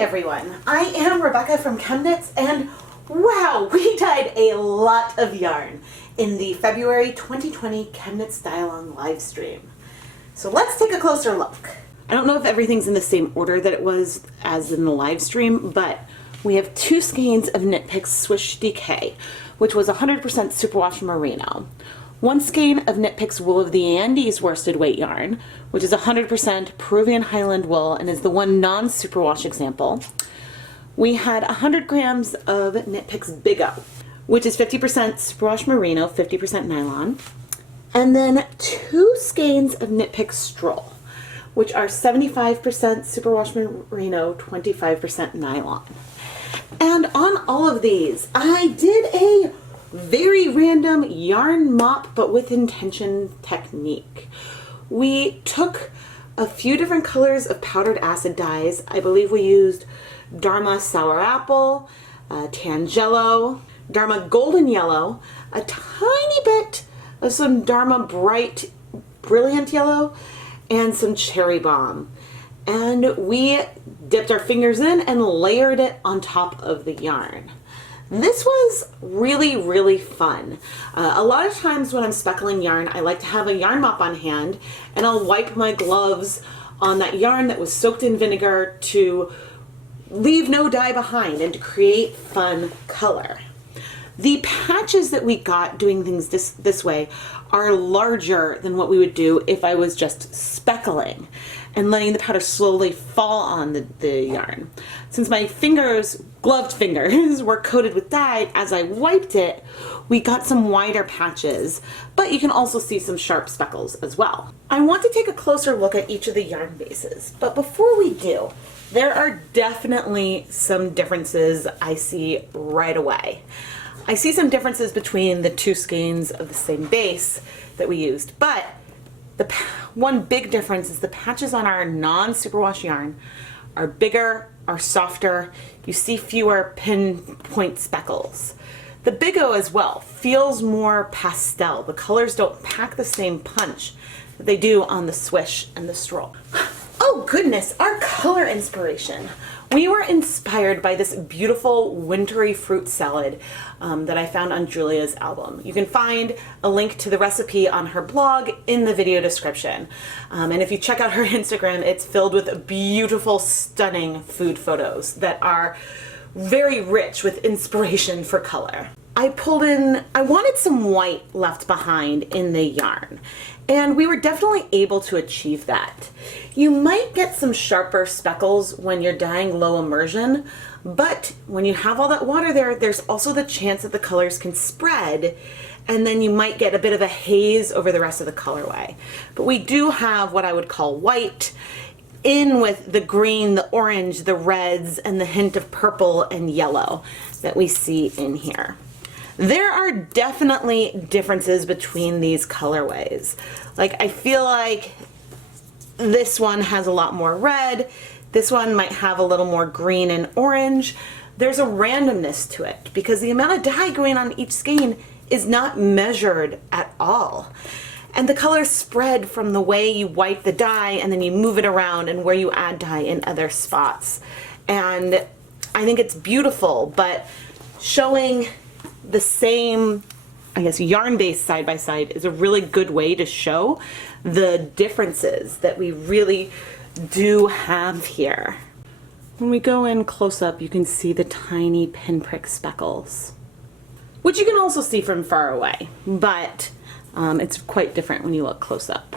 everyone, I am Rebecca from ChemKnits, and wow, we dyed a lot of yarn in the February 2020 ChemKnits Dye-Along live stream. So let's take a closer look. I don't know if everything's in the same order that it was as in the live stream, but we have 2 skeins of KnitPicks Swish DK, which was 100% superwash merino. 1 skein of KnitPicks Wool of the Andes worsted weight yarn, which is 100% Peruvian Highland wool and is the one non-superwash example. We had 100 grams of KnitPicks Big O, which is 50% superwash merino, 50% nylon. And then 2 skeins of KnitPicks Stroll, which are 75% superwash merino, 25% nylon. And on all of these, I did a very random yarn mop but with intention technique. We took a few different colors of powdered acid dyes. I believe we used Dharma Sour Apple, Tangelo, Dharma Golden Yellow, a tiny bit of some Dharma Bright Brilliant Yellow, and some Cherry Bomb. And we dipped our fingers in and layered it on top of the yarn. This was really fun. A lot of times when I'm speckling yarn, I like to have a yarn mop on hand, and I'll wipe my gloves on that yarn that was soaked in vinegar to leave no dye behind and to create fun color. The patches that we got doing things this way are larger than what we would do if I was just speckling and letting the powder slowly fall on the yarn. Since my fingers, gloved fingers, were coated with dye, as I wiped it, we got some wider patches, but you can also see some sharp speckles as well. I want to take a closer look at each of the yarn bases, but before we do, there are definitely some differences I see right away. I see some differences between the 2 skeins of the same base that we used, but the one big difference is the patches on our non-superwash yarn are bigger, are softer. You see fewer pinpoint speckles. The Big O as well feels more pastel. The colors don't pack the same punch that they do on the Swish and the Stroll. Oh goodness, our color inspiration. We were inspired by this beautiful wintry fruit salad that I found on Julia's album. You can find a link to the recipe on her blog in the video description. And if you check out her Instagram, it's filled with beautiful, stunning food photos that are very rich with inspiration for color. I wanted some white left behind in the yarn, and we were definitely able to achieve that. You might get some sharper speckles when you're dyeing low immersion, but when you have all that water there, there's also the chance that the colors can spread, and then you might get a bit of a haze over the rest of the colorway. But we do have what I would call white in with the green, the orange, the reds, and the hint of purple and yellow that we see in here. There are definitely differences between these colorways. Like, I feel like this one has a lot more red. This one might have a little more green and orange. There's a randomness to it because the amount of dye going on each skein is not measured at all. And the colors spread from the way you wipe the dye and then you move it around and where you add dye in other spots. And I think it's beautiful, but showing the same, I guess, yarn base side by side is a really good way to show the differences that we really do have here. When we go in close up, you can see the tiny pinprick speckles, which you can also see from far away, but it's quite different when you look close up.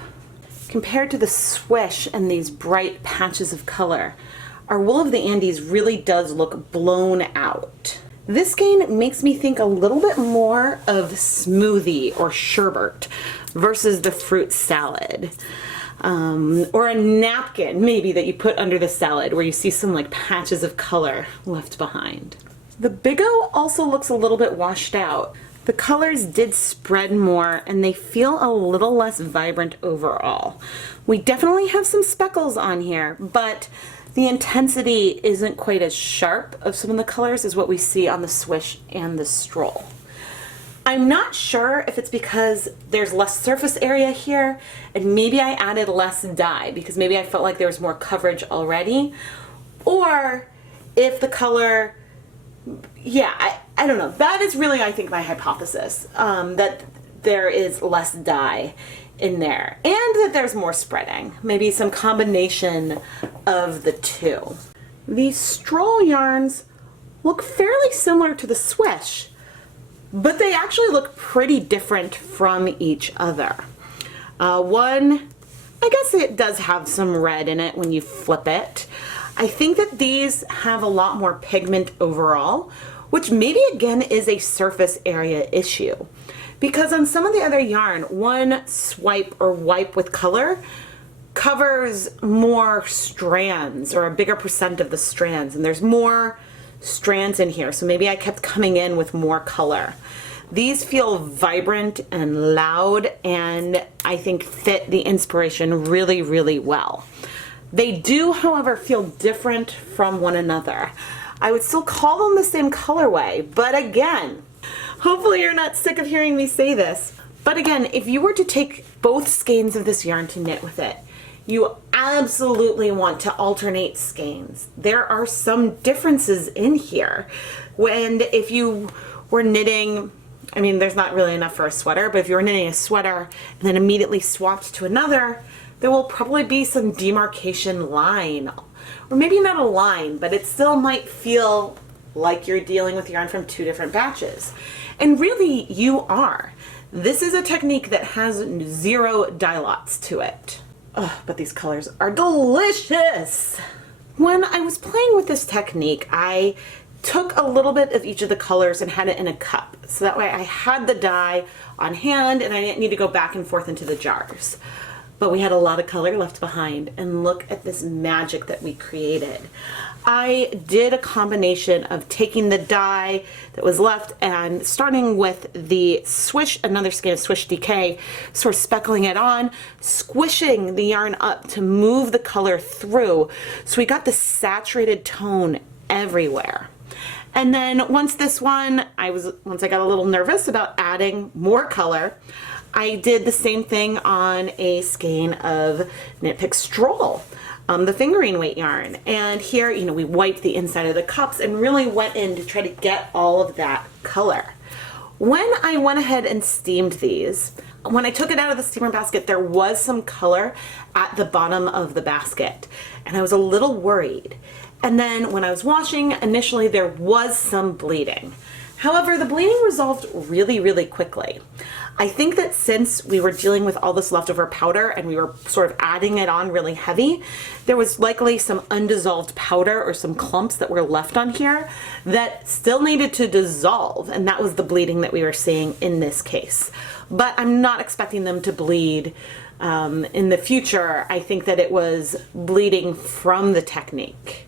Compared to the Swish and these bright patches of color, our Wool of the Andes really does look blown out. This skein makes me think a little bit more of smoothie or sherbet versus the fruit salad. Or a napkin maybe that you put under the salad where you see some like patches of color left behind. The Big O also looks a little bit washed out. The colors did spread more and they feel a little less vibrant overall. We definitely have some speckles on here, but the intensity isn't quite as sharp of some of the colors as what we see on the Swish and the Stroll. I'm not sure if it's because there's less surface area here and maybe I added less dye because maybe I felt like there was more coverage already, or if the color, yeah, I don't know. That is really, I think, my hypothesis, that there is less dye in there and that there's more spreading. Maybe some combination of the two. These stroll yarns look fairly similar to the swish, but they actually look pretty different from each other. One, I guess it does have some red in it when you flip it. I think that these have a lot more pigment overall, which maybe again is a surface area issue. Because on some of the other yarn, one swipe or wipe with color covers more strands or a bigger percent of the strands, and there's more strands in here, so maybe I kept coming in with more color. These feel vibrant and loud, and I think fit the inspiration really, really well. They do, however, feel different from one another. I would still call them the same colorway, but again, hopefully you're not sick of hearing me say this, but again, if you were to take both skeins of this yarn to knit with it, you absolutely want to alternate skeins. There are some differences in here. And if you were knitting, I mean, there's not really enough for a sweater, but if you were knitting a sweater and then immediately swapped to another, there will probably be some demarcation line, or maybe not a line, but it still might feel like you're dealing with yarn from two different batches. And really, you are. This is a technique that has 0 dye lots to it. Ugh, but these colors are delicious. When I was playing with this technique, I took a little bit of each of the colors and had it in a cup. So that way I had the dye on hand and I didn't need to go back and forth into the jars. But we had a lot of color left behind, and look at this magic that we created. I did a combination of taking the dye that was left and starting with the swish, another skein of Swish DK, sort of speckling it on, squishing the yarn up to move the color through. So we got the saturated tone everywhere. And then once I got a little nervous about adding more color, I did the same thing on a skein of KnitPicks Stroll, the fingering weight yarn. And here, you know, we wiped the inside of the cups and really went in to try to get all of that color. When I went ahead and steamed these, when I took it out of the steamer basket, there was some color at the bottom of the basket, and I was a little worried. And then when I was washing, initially there was some bleeding. However, the bleeding resolved really, really quickly. I think that since we were dealing with all this leftover powder and we were sort of adding it on really heavy, there was likely some undissolved powder or some clumps that were left on here that still needed to dissolve, and that was the bleeding that we were seeing in this case. But I'm not expecting them to bleed in the future. I think that it was bleeding from the technique,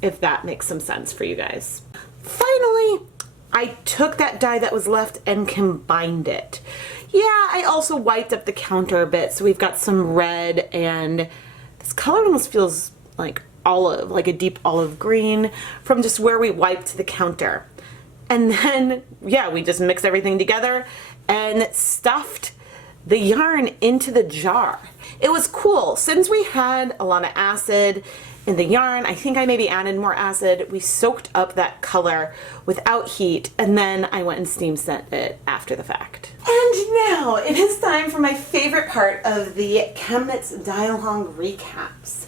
if that makes some sense for you guys. Finally, I took that dye that was left and combined it. Yeah, I also wiped up the counter a bit, so we've got some red, and this color almost feels like olive, like a deep olive green from just where we wiped the counter. And then, yeah, we just mixed everything together and stuffed the yarn into the jar. It was cool. Since we had a lot of acid in the yarn, I think I maybe added more acid. We soaked up that color without heat, and then I went and steam set it after the fact. And now it is time for my favorite part of the ChemKnits dye-along recaps.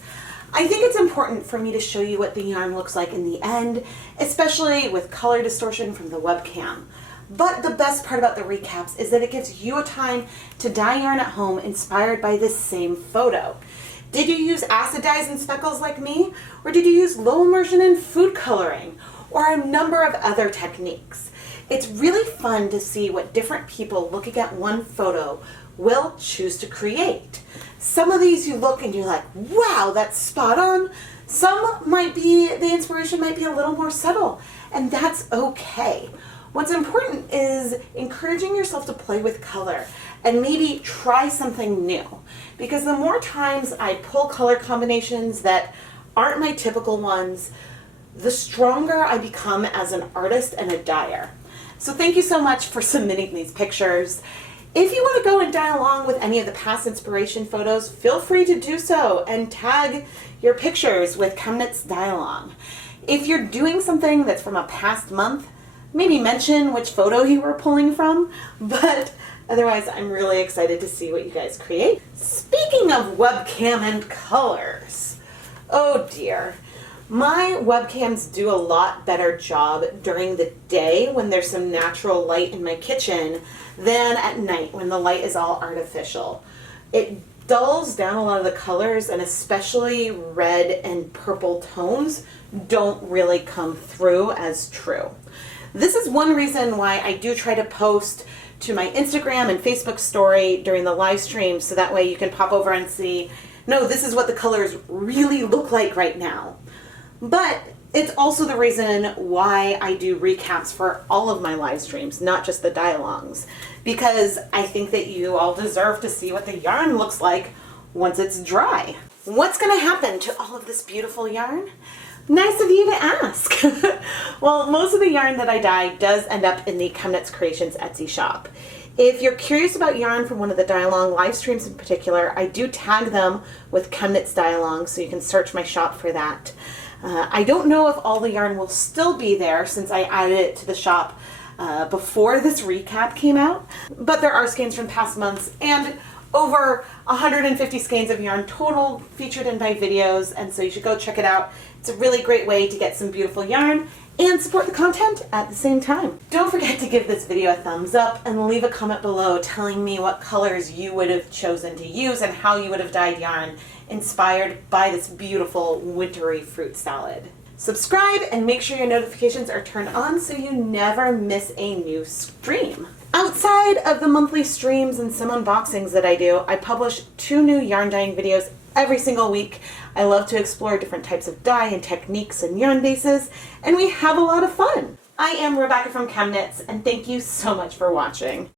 I think it's important for me to show you what the yarn looks like in the end, especially with color distortion from the webcam. But the best part about the recaps is that it gives you a time to dye yarn at home inspired by this same photo. Did you use acid dyes and speckles like me? Or did you use low immersion and food coloring? Or a number of other techniques? It's really fun to see what different people looking at one photo will choose to create. Some of these you look and you're like, wow, that's spot on. Some might be, the inspiration might be a little more subtle, and that's okay. What's important is encouraging yourself to play with color and maybe try something new. Because the more times I pull color combinations that aren't my typical ones, the stronger I become as an artist and a dyer. So thank you so much for submitting these pictures. If you want to go and dye along with any of the past inspiration photos, feel free to do so and tag your pictures with ChemKnits Dye Along. If you're doing something that's from a past month, maybe mention which photo you were pulling from, but otherwise I'm really excited to see what you guys create. Speaking of webcam and colors, oh dear. My webcams do a lot better job during the day when there's some natural light in my kitchen than at night when the light is all artificial. It dulls down a lot of the colors, and especially red and purple tones don't really come through as true. This is one reason why I do try to post to my Instagram and Facebook story during the live stream, so that way you can pop over and see, no, this is what the colors really look like right now. But it's also the reason why I do recaps for all of my live streams, not just the dye-alongs, because I think that you all deserve to see what the yarn looks like once it's dry. What's going to happen to all of this beautiful yarn? Nice of you to ask. Well, most of the yarn that I dye does end up in the ChemKnits Creations Etsy shop. If you're curious about yarn from one of the dye-along live streams in particular, I do tag them with ChemKnits dye-along, so you can search my shop for that. I don't know if all the yarn will still be there since I added it to the shop before this recap came out, but there are skeins from past months and over 150 skeins of yarn total featured in my videos, and so you should go check it out. It's a really great way to get some beautiful yarn and support the content at the same time. Don't forget to give this video a thumbs up and leave a comment below telling me what colors you would have chosen to use and how you would have dyed yarn inspired by this beautiful wintry fruit salad. Subscribe and make sure your notifications are turned on so you never miss a new stream. Outside of the monthly streams and some unboxings that I do, I publish 2 new yarn dyeing videos every single week. I love to explore different types of dye and techniques and yarn bases, and we have a lot of fun. I am Rebecca from ChemKnits, and thank you so much for watching.